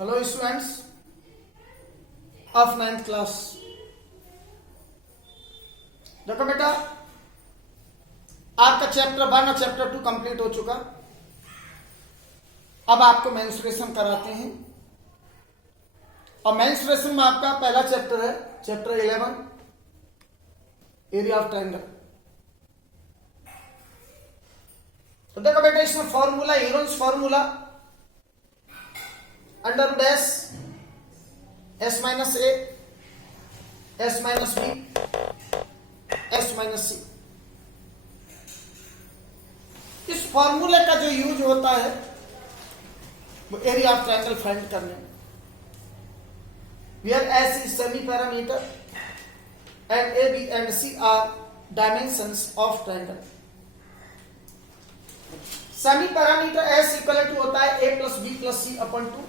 Hello students of 9th class. देखो बेटा, आपका चैप्टर 1 और चैप्टर 2 कंप्लीट हो चुका। अब आपको मेंस्ट्रुएशन कराते हैं और मेंस्ट्रुएशन में आपका पहला चैप्टर है चैप्टर 11 एरिया ऑफ ट्रायंगल। तो देखो बेटा, इसमें formula Heron's formula under root S minus A S minus B S minus C. इस फॉर्मूले का जो यूज होता है वो एरिया ऑफ ट्रायंगल फाइंड करने में। Where S is semi parameter and A B and C are dimensions of triangle. Semi parameter S equal to होता है A plus B plus C upon 2।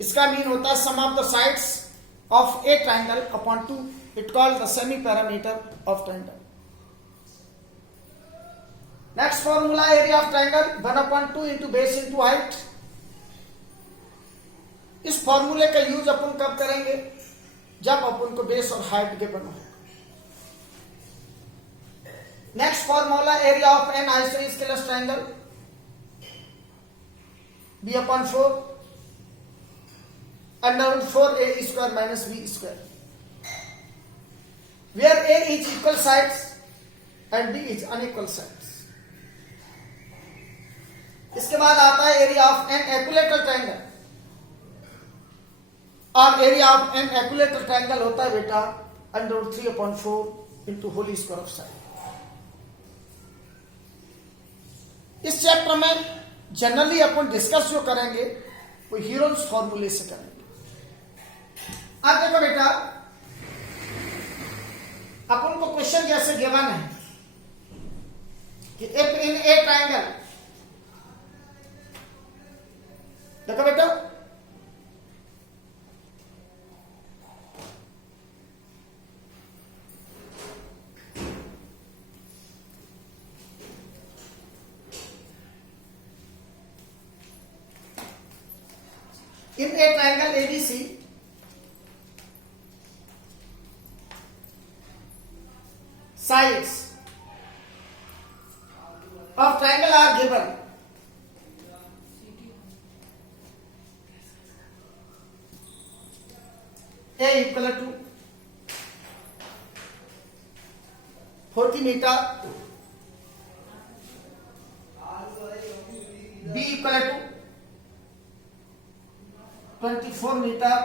इसका मीन होता है sum of the sides of a triangle upon 2। It called the semi parameter of triangle. Next formula area of triangle 1/2 into base into height. इस फॉर्मूले का use अपन कब करेंगे? जब अपन को बेस और हाइट गिवन हो। Next formula area of an isosceles triangle b/4 under root 4a square minus b square. Where a is equal sides and b is unequal sides। इसके बाद आता है area of an equilateral triangle. और area of an equilateral triangle होता है बेटा under root 3/4 into whole square of side. इस chapter में जनरली अपन डिस्कस जो करेंगे वो हीरोन्स फॉर्मूले से करेंगे। अब देखो बेटा, अपन को क्वेश्चन जैसे गिवन है कि इफ इन ए ट्रायंगल, देखो बेटा, in a triangle ABC, sides of triangle are given. A equal to 40 meter, B equal to 24 meter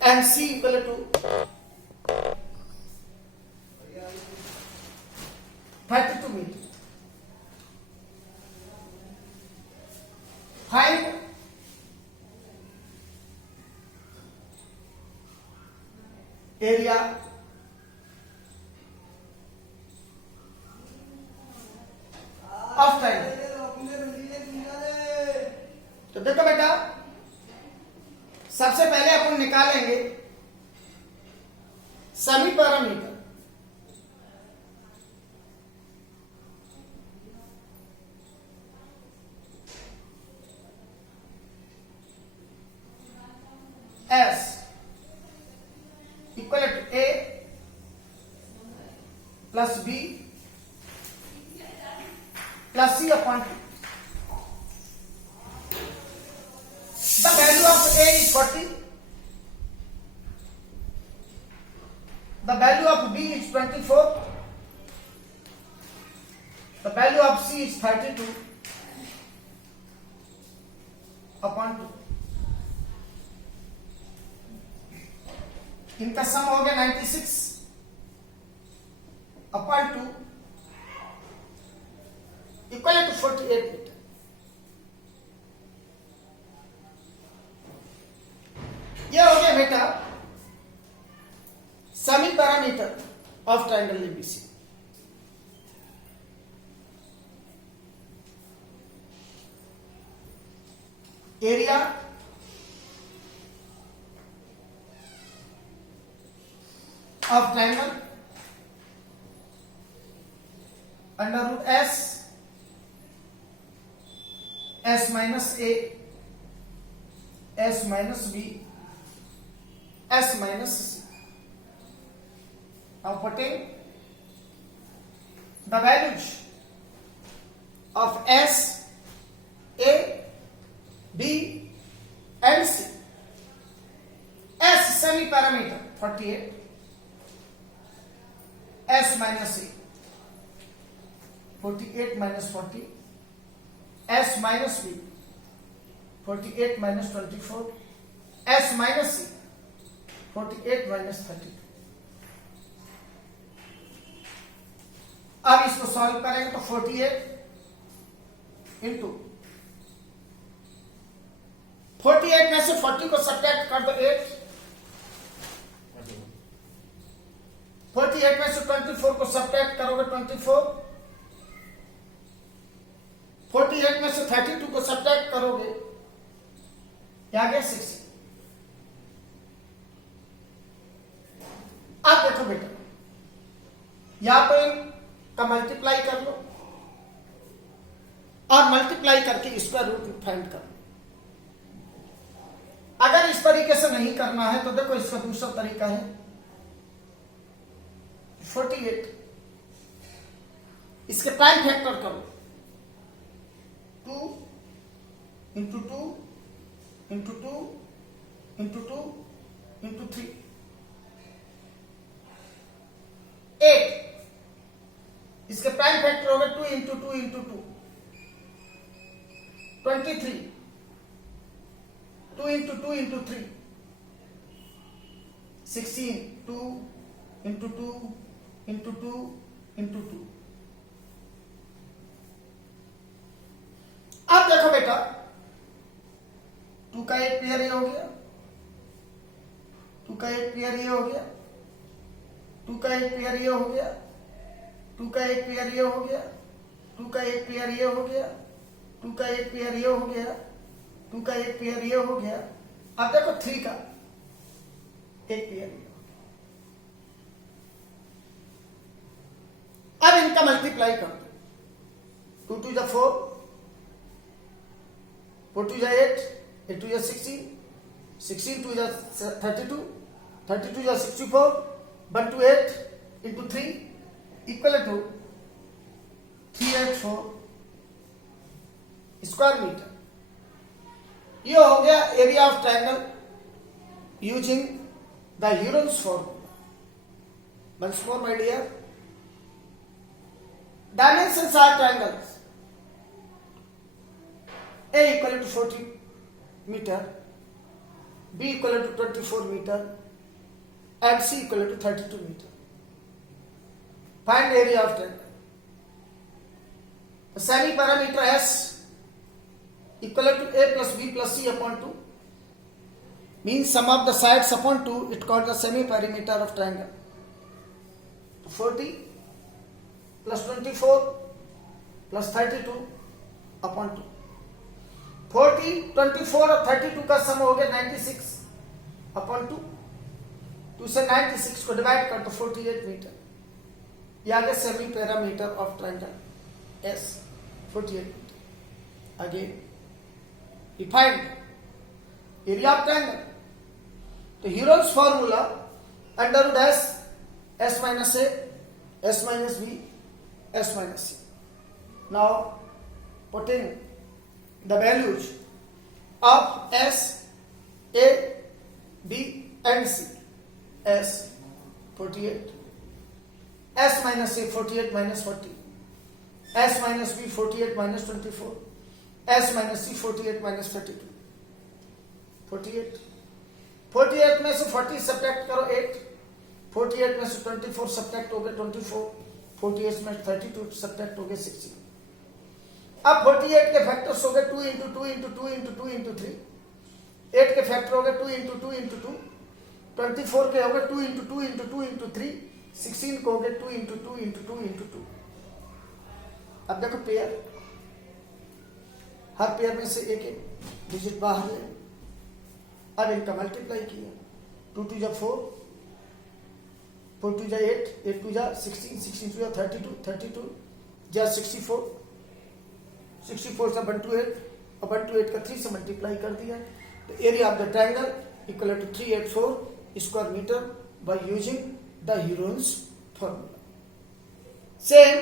and C equal to 32 meter. Find area of triangle। तो देखो बेटा, सबसे पहले अपन निकालेंगे semi parameter. S equal to A plus B plus C upon 2। The value of A is 40. The value of B is 24. The value of C is 32 upon 2. इनका सम हो गया 96 upon 2 इक्वल टू 48 मीटर। यह हो गया बेटा semi parameter of triangle ABC. Area of triangle under root S S minus A, S minus B, S minus C. Now putting the values of S, A, B and C. S semi-parameter 48, S minus C 48 minus 40, S minus B 48 minus 24, S minus C 48 minus 32. अब इसको solve करेंगे तो 48 into 48 में से 40 को subtract कर दो 8, 48 में से 24 को सब्ट्रैक्ट करोगे 24, 48 में से 32 को सब्ट्रैक्ट करोगे आ गया 60। अब देखो बेटा, यहां पर का मल्टीप्लाई कर लो और मल्टीप्लाई करके स्क्वायर रूट फाइंड कर लो। अगर इस तरीके से नहीं करना है तो देखो इसका दूसरा तरीका है 48, इसके प्राइम फैक्टर करो 2 इंटू 2 इंटू 2 इंटू 2 इंटू 3 8, इसके प्राइम फैक्टर हो गए 2 into 2 into 2 23, 2 into 2 into 3 16, 2 into 2 into 2 into 2। अब देखो बेटा 2 का एक पेयर ये हो गया, 2 का एक पेयर ये हो गया, 2 का एक पेयर ये हो गया, 2 का एक पेयर ये हो गया, 2 का एक पेयर ये हो गया, 2 का एक पेयर ये हो गया, 2 का एक पेयर ये हो गया। अब देखो 3 का एक पेयर ये हो गया। अब इनका मल्टीप्लाई कर दो 2 2 4, 4 2 8, 8 2 16, 16 2 32, 32 64, 1 2 8 into 3 equal to 384 square metre. ये हो गया area of triangle using the Heron's formula. Once more my dear, dimensions are triangles A equal to 40 meter, B equal to 24 meter and C equal to 32 meter. Find area of triangle. The semi parameter S equal to A plus B plus C upon 2 means sum of the sides upon 2. It called the semi perimeter of triangle. 40 plus 24 plus 32 upon 2. 40, 24 और 32 का सम हो गया 96 upon 2। 2 से 96 को divide कर तो 48 metre. ये आ गया semi parameter of triangle S 48 metre. Again defined area of triangle, तो Heron's formula under root S, S minus A, S minus B, S minus C. Now putting the values of S, A, B and C. S 48, S minus A 48 minus 40, S minus B 48 minus 24, S minus C 48 minus 32, 48, 48 में से 40 subtract करो 8, 48 में से 24 subtract हो गए 24, 48 में 32 subtract हो गए 16। अब 48 के फैक्टर्स हो गए 2 इंटू 2 इंटू 2 इंटू 2 इंटू 3, 8 के फैक्टर हो गए 2 इंटू 2 इंटू 2, 24 के हो गए 2 इंटू 2 इंटू 2 इंटू 3, 16 को हो गए 2 इंटू 2 इंटू 2 इंटू 2। अब देखो पेयर, हर पेयर में से एक एक डिजिट बाहर ले। अब इनका मल्टीप्लाई किया 2 2 जा 4, 4 2 जा 8, 8 2 जा 16, 16 2 जा 32, 32 जा 64, 64 से 1 2 8, अपन टू 8 का 3 से मल्टीप्लाई कर दिया, तो area of the triangle equal to 384 square metre by using the Heron's formula. Same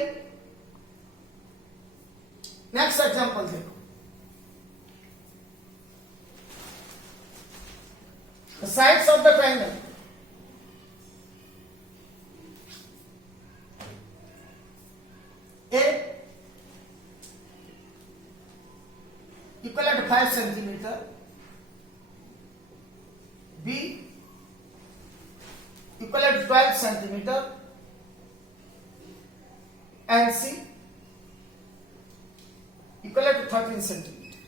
next example देखो, the sides of the triangle A equal to 5 centimeter, B equal to 12 centimeter, and C equal to 13 centimeter.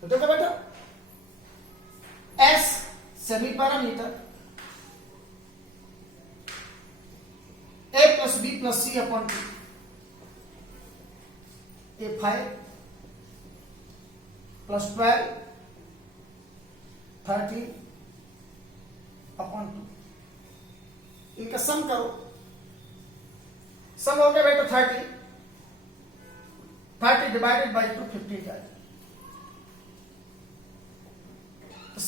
तो देखो बेटा, S semi parameter, A plus B plus C upon 2, A 5 plus 12 13 upon 2, इनका सम करो, सम हो गया बेटा 30 divided by 2 50 जाएगा।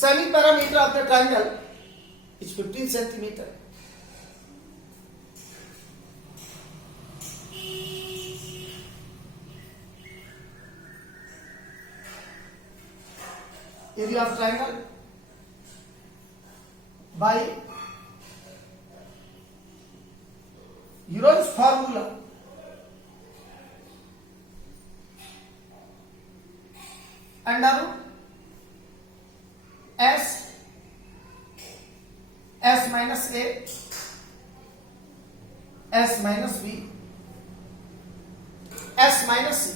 Semi parameter of the triangle is 15 centimetre. Area of triangle by Euron's formula, under S minus A, S minus B, S minus C,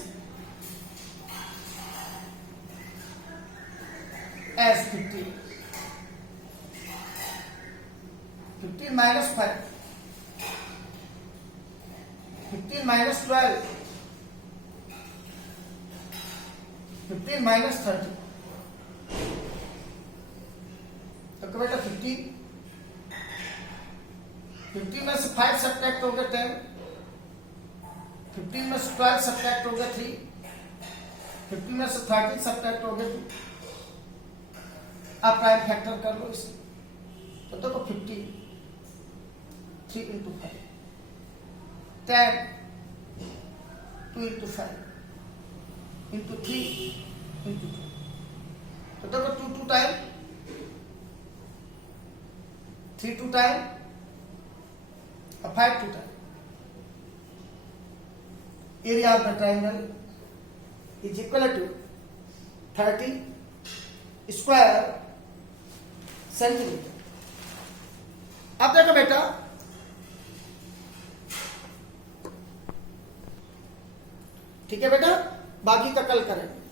as 15 minus 5, 15 minus 12, 15 minus 30, तो बेटा 15 में से 5 सब्ट्रैक्ट हो गया 10, 15 में से 12 सब्ट्रैक्ट हो गया 3, 15 में से 13 सब्ट्रैक्ट हो गया 2। आप प्राइम फैक्टर कर लो इसे, तो देखो 50 3 into 5, 10 2 into 5 into 3 into 2, तो देखो 2 टाइम 3 2 टाइम और 5 2 time. Area of the triangle is equal to 30 square centimetre. अब देखो बेटा, ठीक है बेटा, बाकी का कल करेंगे।